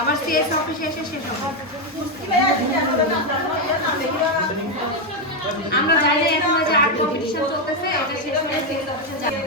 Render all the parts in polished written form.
আবার সিএস অফিসে এসে শেষ হবে। আমরা জানি এখন যে আর্ট কম্পিটিশন চলতেছে, এটা শেষ হলে সিএস অফিসে যাবে।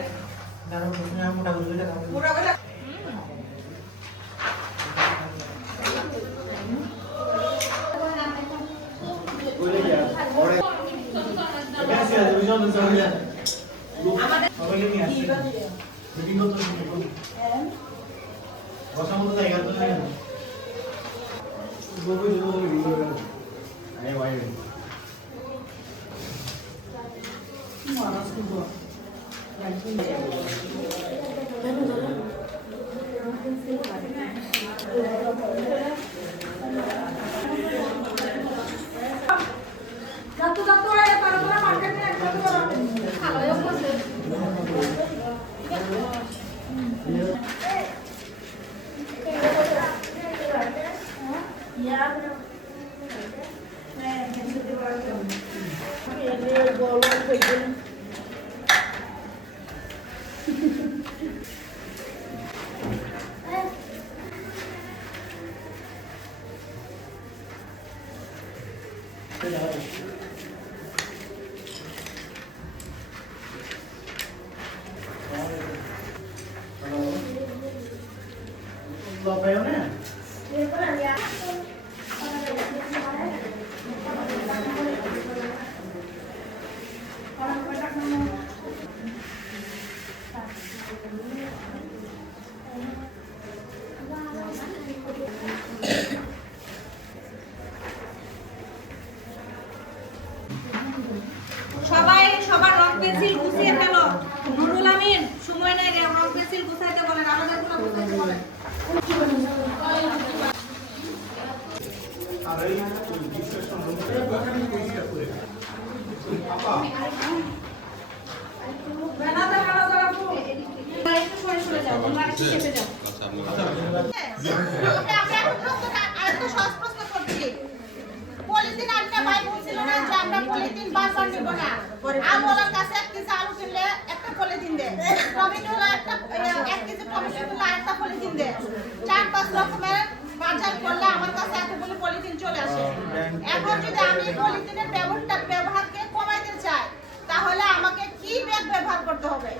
সবার রং পেন্সিল গুছিয়ে ফেলো। নুরুল আমিন সময় নেই, রং পেন্সিল গুছাইতে বলেন, আমাদের কোনো গুছাইতে বলেন। এখন যদি আমি পলিথিনের ব্যবহারকে কমাইতে চাই, তাহলে আমাকে কি ব্যাগ ব্যবহার করতে হবে?